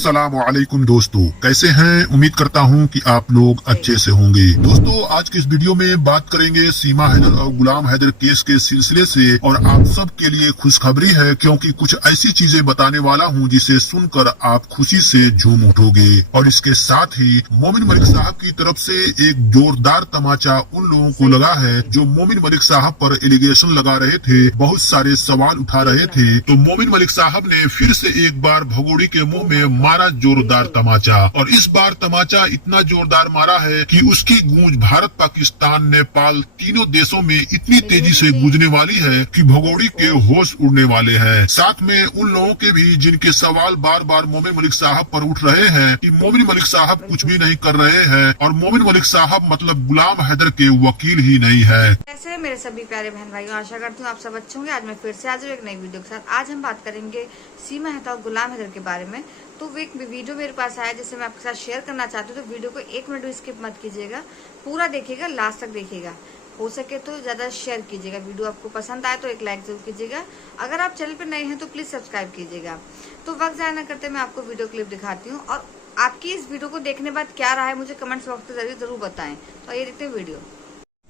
अस्सलामुअलैकुम दोस्तों, कैसे हैं? उम्मीद करता हूं कि आप लोग अच्छे से होंगे। दोस्तों, आज की इस वीडियो में बात करेंगे सीमा हैदर और गुलाम हैदर केस के सिलसिले से, और आप सब के लिए खुशखबरी है क्योंकि कुछ ऐसी चीजें बताने वाला हूं जिसे सुनकर आप खुशी से झूम उठोगे। और इसके साथ ही मोमिन मलिक साहब की तरफ से एक जोरदार तमाचा उन लोगों को लगा है जो मोमिन मलिक साहब पर एलिगेशन लगा रहे थे, बहुत सारे सवाल उठा रहे थे। तो मोमिन मलिक साहब ने फिर से एक बार भगोड़ी के मुंह में मारा जोरदार तमाचा, और इस बार तमाचा इतना जोरदार मारा है कि उसकी गूंज भारत, पाकिस्तान, नेपाल तीनों देशों में इतनी तेजी से गूंजने वाली है कि भगोड़ी के होश उड़ने वाले हैं। साथ में उन लोगों के भी जिनके सवाल बार बार मोमिन मलिक साहब पर उठ रहे हैं कि मोमिन मलिक साहब कुछ भी नहीं कर रहे हैं और मोमिन मलिक साहब मतलब गुलाम हैदर के वकील ही नहीं है। कैसे मेरे सभी प्यारे बहन भाइयों, आशा करती हूँ आप सब अच्छे होंगे। आज मैं फिर से हाजिर हूँ एक नई वीडियो के साथ। आज हम बात करेंगे सीमा हैदर और गुलाम हैदर के बारे में। तो वो एक वीडियो मेरे पास आया जिसे मैं आपके साथ शेयर करना चाहती हूँ। तो वीडियो को एक मिनट भी स्किप मत कीजिएगा, पूरा देखिएगा, लास्ट तक देखिएगा। हो सके तो ज़्यादा शेयर कीजिएगा। वीडियो आपको पसंद आए तो एक लाइक जरूर कीजिएगा। अगर आप चैनल पर नए हैं तो प्लीज़ सब्सक्राइब कीजिएगा। तो वक्त ज़ाया न करते मैं आपको वीडियो क्लिप दिखाती हूँ, और आपकी इस वीडियो को देखने बाद क्या रहा है मुझे कमेंट्स बॉक्स के जरिए जरूर बताएं। तो ये देखते हैं वीडियो।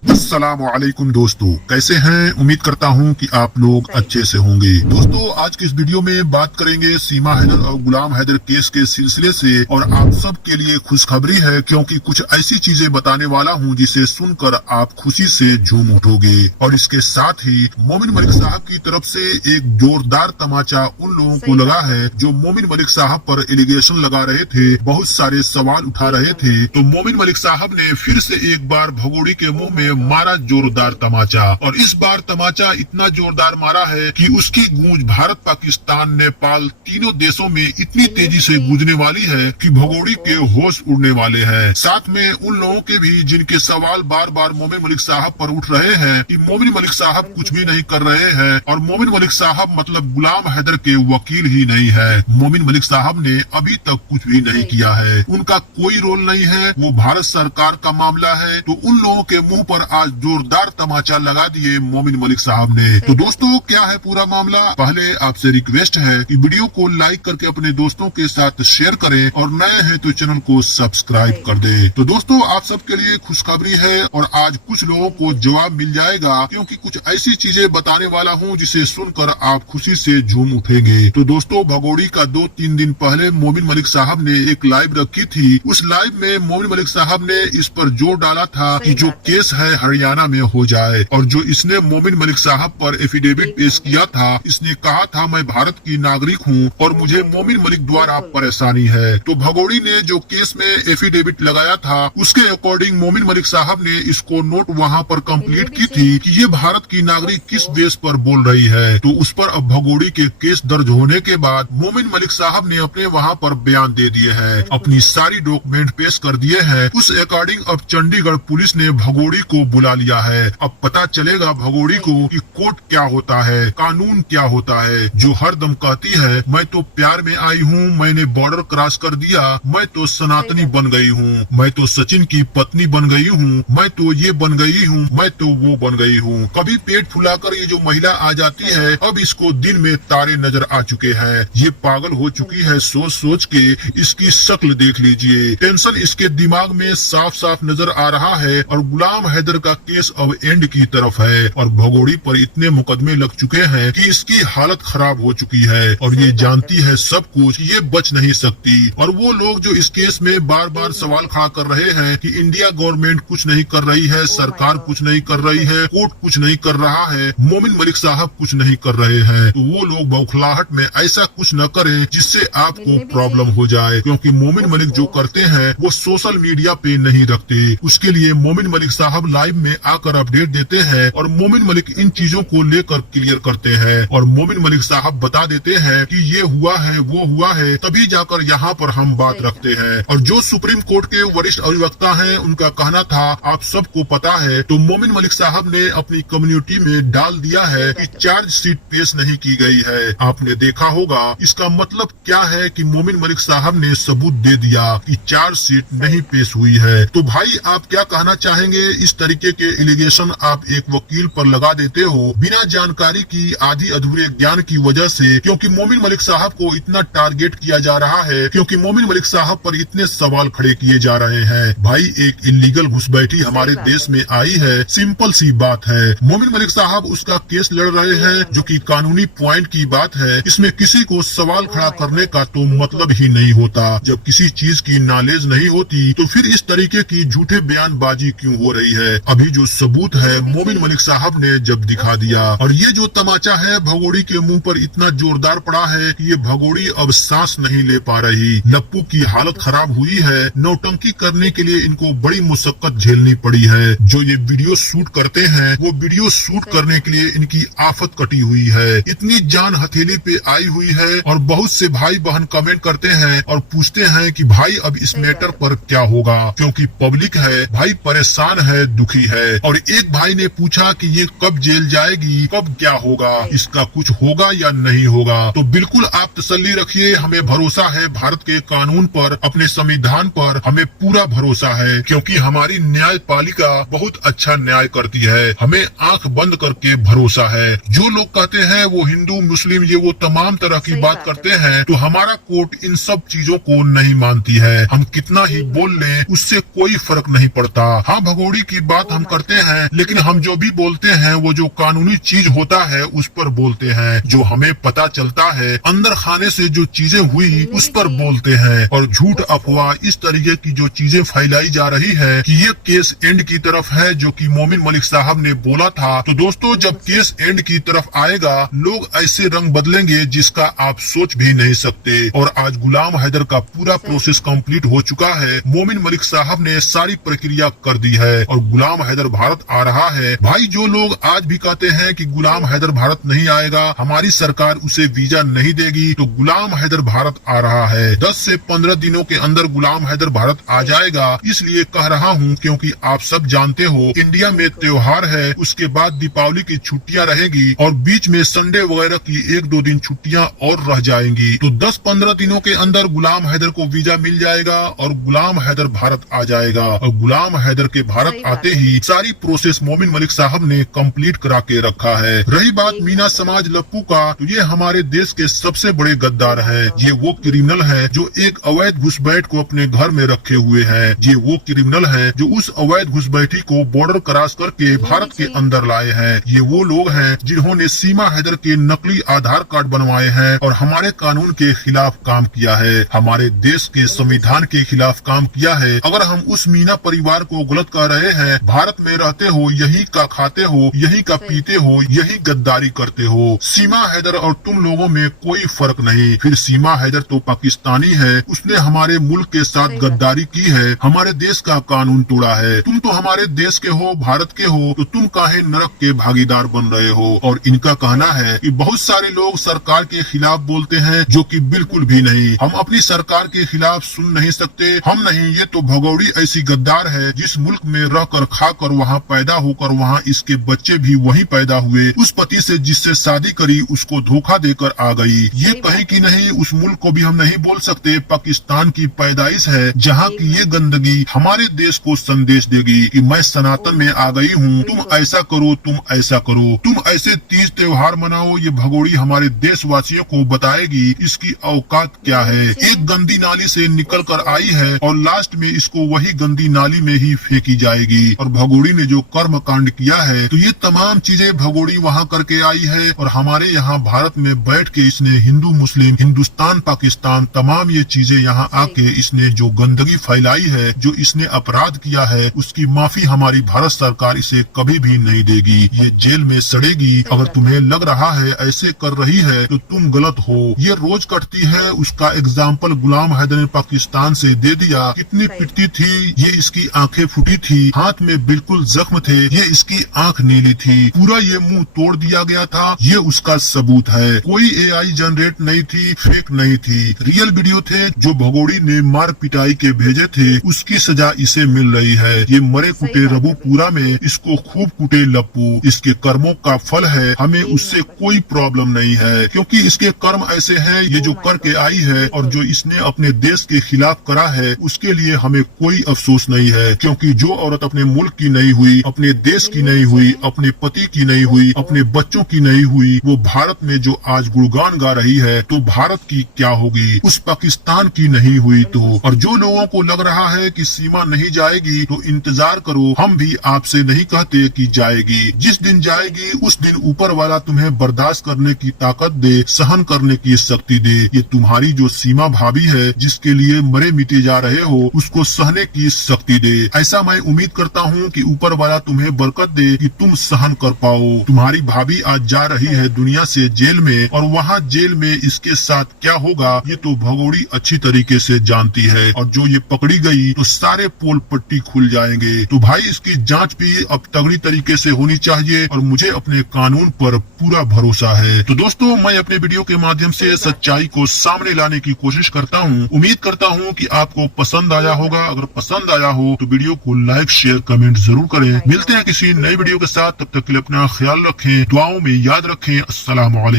अस्सलामुअलैकुम दोस्तों, कैसे हैं? उम्मीद करता हूं कि आप लोग अच्छे से होंगे। दोस्तों, आज की इस वीडियो में बात करेंगे सीमा हैदर और गुलाम हैदर केस के सिलसिले से, और आप सब के लिए खुशखबरी है क्योंकि कुछ ऐसी चीजें बताने वाला हूं जिसे सुनकर आप खुशी से झूम उठोगे। और इसके साथ ही मोमिन मलिक साहब की तरफ से एक जोरदार तमाचा उन लोगों को लगा है जो मोमिन मलिक साहब पर एलिगेशन लगा रहे थे, बहुत सारे सवाल उठा रहे थे। तो मोमिन मलिक साहब ने फिर से एक बार भगोड़ी के मुंह में मारा जोरदार तमाचा, और इस बार तमाचा इतना जोरदार मारा है कि उसकी गूंज भारत, पाकिस्तान, नेपाल तीनों देशों में इतनी तेजी से गूंजने वाली है कि भगोड़ी के होश उड़ने वाले हैं। साथ में उन लोगों के भी जिनके सवाल बार बार मोमिन मलिक साहब पर उठ रहे हैं कि मोमिन मलिक साहब कुछ भी नहीं कर रहे हैं और मोमिन मलिक साहब मतलब गुलाम हैदर के वकील ही नहीं है। मोमिन मलिक साहब ने अभी तक कुछ भी नहीं किया है, उनका कोई रोल नहीं है, वो भारत सरकार का मामला है। तो उन लोगों के मुंह पर आज जोरदार तमाचा लगा दिए मोमिन मलिक साहब ने। तो दोस्तों, क्या है पूरा मामला? पहले आपसे रिक्वेस्ट है कि वीडियो को लाइक करके अपने दोस्तों के साथ शेयर करें, और नए हैं तो चैनल को सब्सक्राइब कर दे। तो दोस्तों, आप सबके लिए खुशखबरी है और आज कुछ लोगों को जवाब मिल जाएगा क्योंकि कुछ ऐसी चीजें बताने वाला हूँ जिसे सुनकर आप खुशी से झूम उठेंगे। तो दोस्तों, भगोड़ी का 2-3 दिन पहले मोमिन मलिक साहब ने एक लाइव रखी थी। उस लाइव में मोमिन मलिक साहब ने इस पर जोर डाला था कि जो केस है हरियाणा में हो जाए, और जो इसने मोमिन मलिक साहब पर एफिडेविट पेश किया था, इसने कहा था मैं भारत की नागरिक हूँ और मुझे मोमिन मलिक द्वारा परेशानी है। तो भगोड़ी ने जो केस में एफिडेविट लगाया था उसके अकॉर्डिंग मोमिन मलिक साहब ने इसको नोट वहाँ पर कंप्लीट की थी कि ये भारत की नागरिक किस देश पर बोल रही है। तो उस पर अब भगोड़ी के केस दर्ज होने के बाद मोमिन मलिक साहब ने अपने वहाँ पर बयान दे दिए हैं, अपनी सारी डॉक्यूमेंट पेश कर दिए हैं। उस अकॉर्डिंग अब चंडीगढ़ पुलिस ने भगोड़ी को बुला लिया है। अब पता चलेगा भगोड़ी को कि कोर्ट क्या होता है, कानून क्या होता है। जो हरदम कहती है मैं तो प्यार में आई हूँ, मैंने बॉर्डर क्रॉस कर दिया, मैं तो सनातनी बन गई हूँ, मैं तो सचिन की पत्नी बन गई हूँ, मैं तो ये बन गई हूँ, मैं तो वो बन गई हूँ। कभी पेट फुलाकर ये जो महिला आ जाती है, अब इसको दिन में तारे नजर आ चुके हैं। ये पागल हो चुकी है सोच सोच के। इसकी शक्ल देख लीजिए, टेंशन इसके दिमाग में साफ साफ नजर आ रहा है। और गुलाम हैदर का केस अब एंड की तरफ है और भगोड़ी पर इतने मुकदमे लग चुके हैं कि इसकी हालत खराब हो चुकी है, और ये जानती है सब कुछ, ये बच नहीं सकती। और वो लोग जो इस केस में बार बार सवाल खड़ा कर रहे हैं कि इंडिया गवर्नमेंट कुछ नहीं कर रही है, सरकार कुछ नहीं कर रही है, कोर्ट कुछ नहीं कर रहा है, मोमिन मलिक साहब कुछ नहीं कर रहे हैं, तो वो लोग बौखलाहट में ऐसा कुछ न करें जिससे आपको प्रॉब्लम हो जाए। क्योंकि मोमिन मलिक जो करते हैं वो सोशल मीडिया पे नहीं रखते। उसके लिए मोमिन मलिक साहब लाइव में आकर अपडेट देते हैं और मोमिन मलिक इन चीजों को लेकर क्लियर करते हैं, और मोमिन मलिक साहब बता देते हैं कि ये हुआ है वो हुआ है, तभी जाकर यहाँ पर हम बात रखते हैं। और जो सुप्रीम कोर्ट के वरिष्ठ अधिवक्ता हैं उनका कहना था आप सबको पता है। तो मोमिन मलिक साहब ने अपनी कम्युनिटी में डाल दिया है कि चार्जशीट पेश नहीं की गई है। आपने देखा होगा, इसका मतलब क्या है कि मोमिन मलिक साहब ने सबूत दे दिया कि चार्जशीट नहीं पेश हुई है। तो भाई आप क्या कहना चाहेंगे इस तरीके तरीके के एलिगेशन आप एक वकील पर लगा देते हो बिना जानकारी की, आधी अधूरे ज्ञान की वजह से, क्योंकि मोमिन मलिक साहब को इतना टारगेट किया जा रहा है, क्योंकि मोमिन मलिक साहब पर इतने सवाल खड़े किए जा रहे हैं। भाई एक इलीगल घुसपैठी हमारे देश में आई है, सिंपल सी बात है। मोमिन मलिक साहब उसका केस लड़ रहे हैं, जो कि कानूनी पॉइंट की बात है। इसमें किसी को सवाल खड़ा करने का तो मतलब ही नहीं होता। जब किसी चीज की नॉलेज नहीं होती तो फिर इस तरीके की झूठे बयानबाजी क्यों हो रही है। अभी जो सबूत है मोमिन मलिक साहब ने जब दिखा दिया, और ये जो तमाचा है भगोड़ी के मुंह पर इतना जोरदार पड़ा है कि ये भगोड़ी अब सांस नहीं ले पा रही। लप्पू की हालत खराब हुई है, नौटंकी करने के लिए इनको बड़ी मुशक्कत झेलनी पड़ी है। जो ये वीडियो शूट करते हैं वो वीडियो शूट करने के लिए इनकी आफत कटी हुई है, इतनी जान हथेली पे आई हुई है। और बहुत से भाई बहन कमेंट करते हैं और पूछते हैं कि भाई अब इस मैटर पर क्या होगा, क्योंकि पब्लिक है भाई परेशान है, दुखी है। और एक भाई ने पूछा कि ये कब जेल जाएगी, कब क्या होगा, इसका कुछ होगा या नहीं होगा। तो बिल्कुल आप तसल्ली रखिए, हमें भरोसा है भारत के कानून पर, अपने संविधान पर हमें पूरा भरोसा है, क्योंकि हमारी न्यायपालिका बहुत अच्छा न्याय करती है। हमें आंख बंद करके भरोसा है। जो लोग कहते हैं वो हिंदू मुस्लिम ये वो तमाम तरह की बात करते हैं, तो हमारा कोर्ट इन सब चीजों को नहीं मानती है। हम कितना ही बोल लें उससे कोई फर्क नहीं पड़ता। हाँ भगोड़ी की बात हम करते हैं, लेकिन हम जो भी बोलते हैं वो जो कानूनी चीज होता है उस पर बोलते हैं। जो हमें पता चलता है अंदर खाने से जो चीजें हुई उस पर बोलते हैं। और झूठ अफवाह इस तरीके की जो चीजें फैलाई जा रही है कि ये केस एंड की तरफ है, जो कि मोमिन मलिक साहब ने बोला था। तो दोस्तों जब केस एंड की तरफ आएगा लोग ऐसे रंग बदलेंगे जिसका आप सोच भी नहीं सकते। और आज गुलाम हैदर का पूरा प्रोसेस कंप्लीट हो चुका है। मोमिन मलिक साहब ने सारी प्रक्रिया कर दी है और गुलाम हैदर भारत आ रहा है। भाई जो लोग आज भी कहते हैं कि गुलाम हैदर भारत नहीं आएगा, हमारी सरकार उसे वीजा नहीं देगी, तो गुलाम हैदर भारत आ रहा है। 10 से 15 दिनों के अंदर गुलाम हैदर भारत आ जाएगा। इसलिए कह रहा हूँ क्योंकि आप सब जानते हो इंडिया में त्योहार है, उसके बाद दीपावली की छुट्टियां रहेगी और बीच में संडे वगैरह की 1-2 दिन छुट्टियां और रह जाएंगी। तो 10-15 दिनों के अंदर गुलाम हैदर को वीजा मिल जाएगा और गुलाम हैदर भारत आ जाएगा। और गुलाम हैदर के भारत आते ही सारी प्रोसेस मोमिन मलिक साहब ने कंप्लीट करा के रखा है। रही बात मीना समाज लप्पू का, तो ये हमारे देश के सबसे बड़े गद्दार है। ये वो क्रिमिनल है जो एक अवैध घुसपैठ को अपने घर में रखे हुए है। ये वो क्रिमिनल है जो उस अवैध घुसपैठी को बॉर्डर क्रॉस करके भारत के अंदर लाए हैं। ये वो लोग हैं जिन्होंने सीमा हैदर के नकली आधार कार्ड बनवाए हैं और हमारे कानून के खिलाफ काम किया है, हमारे देश के संविधान के खिलाफ काम किया है। अगर हम उस मीना परिवार को गलत कह रहे हैं, भारत में रहते हो, यही का खाते हो, यही का पीते हो, यही गद्दारी करते हो। सीमा हैदर और तुम लोगों में कोई फर्क नहीं। फिर सीमा हैदर तो पाकिस्तानी है, उसने हमारे मुल्क के साथ गद्दारी की है, हमारे देश का कानून तोड़ा है। तुम तो हमारे देश के हो, भारत के हो, तो तुम काहे नरक के भागीदार बन रहे हो। और इनका कहना है कि बहुत सारे लोग सरकार के खिलाफ बोलते हैं, जो कि बिल्कुल भी नहीं। हम अपनी सरकार के खिलाफ सुन नहीं सकते, हम नहीं। ये तो भगोड़ी ऐसी गद्दार है जिस मुल्क में रहकर खाकर वहाँ पैदा होकर वहाँ इसके बच्चे भी वहीं पैदा हुए, उस पति से जिससे शादी करी उसको धोखा देकर आ गई। ये कहीं की नहीं, उस मुल्क को भी हम नहीं बोल सकते पाकिस्तान की पैदाइश है, जहाँ की ये गंदगी हमारे देश को संदेश देगी कि मैं सनातन में आ गई हूँ, तुम ऐसा करो, तुम ऐसा करो, तुम ऐसे तीज त्योहार मनाओ। ये भगोड़ी हमारे देशवासियों को बताएगी इसकी औकात क्या है। एक गंदी नाली से निकल कर आई है और लास्ट में इसको वही गंदी नाली में ही फेंकी जाएगी। और भगोड़ी ने जो कर्म कांड किया है, तो ये तमाम चीजें भगोड़ी वहाँ करके आई है और हमारे यहाँ भारत में बैठ के इसने हिंदू मुस्लिम, हिंदुस्तान पाकिस्तान तमाम ये चीजें यहाँ आके इसने जो गंदगी फैलाई है, जो इसने अपराध किया है, उसकी माफी हमारी भारत सरकार इसे कभी भी नहीं देगी। ये जेल में सड़ेगी। अगर तुम्हें लग रहा है ऐसे कर रही है तो तुम गलत हो। ये रोज कटती है, उसका एग्जाम्पल गुलाम हैदर ने पाकिस्तान से दे दिया। कितनी पिटती थी, ये इसकी आंखें फूटी थी, हाथ में बिल्कुल जख्म थे, ये इसकी आंख नीली थी, पूरा ये मुंह तोड़ दिया गया था। ये उसका सबूत है। कोई AI जनरेट नहीं थी, फेक नहीं थी, रियल वीडियो थे जो भगोड़ी ने मार पिटाई के भेजे थे। उसकी सजा इसे मिल रही है। ये मरे कुटे रबूपुरा में इसको खूब कुटे लप्पू, इसके कर्मों का फल है। हमें उससे कोई प्रॉब्लम नहीं है, क्योंकि इसके कर्म ऐसे हैं, ये जो करके आई है और जो इसने अपने देश के खिलाफ करा है, उसके लिए हमें कोई अफसोस नहीं है। क्योंकि जो औरत अपने मुल्क की नहीं हुई, अपने देश की नहीं हुई, अपने पति की नहीं हुई, अपने बच्चों की नहीं हुई, वो भारत में जो आज गुणगान गा रही है तो भारत की क्या होगी? उस पाकिस्तान की नहीं हुई तो। और जो लोगों को लग रहा है कि सीमा नहीं जाएगी तो इंतजार करो, हम भी आपसे नहीं कहते कि जाएगी। जिस दिन जाएगी उस दिन ऊपर वाला तुम्हें बर्दाश्त करने की ताकत दे, सहन करने की शक्ति दे। ये तुम्हारी जो सीमा भाभी है जिसके लिए मरे मिटे जा रहे हो, उसको सहने की शक्ति दे। ऐसा मैं उम्मीद करता हूँ कि ऊपर वाला तुम्हें बरकत दे कि तुम सहन कर पाओ। तुम्हारी भाभी आज जा रही है दुनिया से जेल में, और वहाँ जेल में इसके साथ क्या होगा ये तो भगोड़ी अच्छी तरीके से जानती है। और जो ये पकड़ी गई तो सारे पोल पट्टी खुल जाएंगे। तो भाई इसकी जांच भी अब तगड़ी तरीके से होनी चाहिए और मुझे अपने कानून पर पूरा भरोसा है। तो दोस्तों, मैं अपने वीडियो के माध्यम से सच्चाई को सामने लाने की कोशिश करता हूँ। उम्मीद करता हूँ कि आपको पसंद आया होगा। अगर पसंद आया हो तो वीडियो को लाइक शेयर कमेंट जरूर करें। मिलते हैं किसी नई वीडियो के साथ, तब तक के लिए अपना ख्याल रखें, दुआओं में याद रखें। अस्सलाम वालेकुम।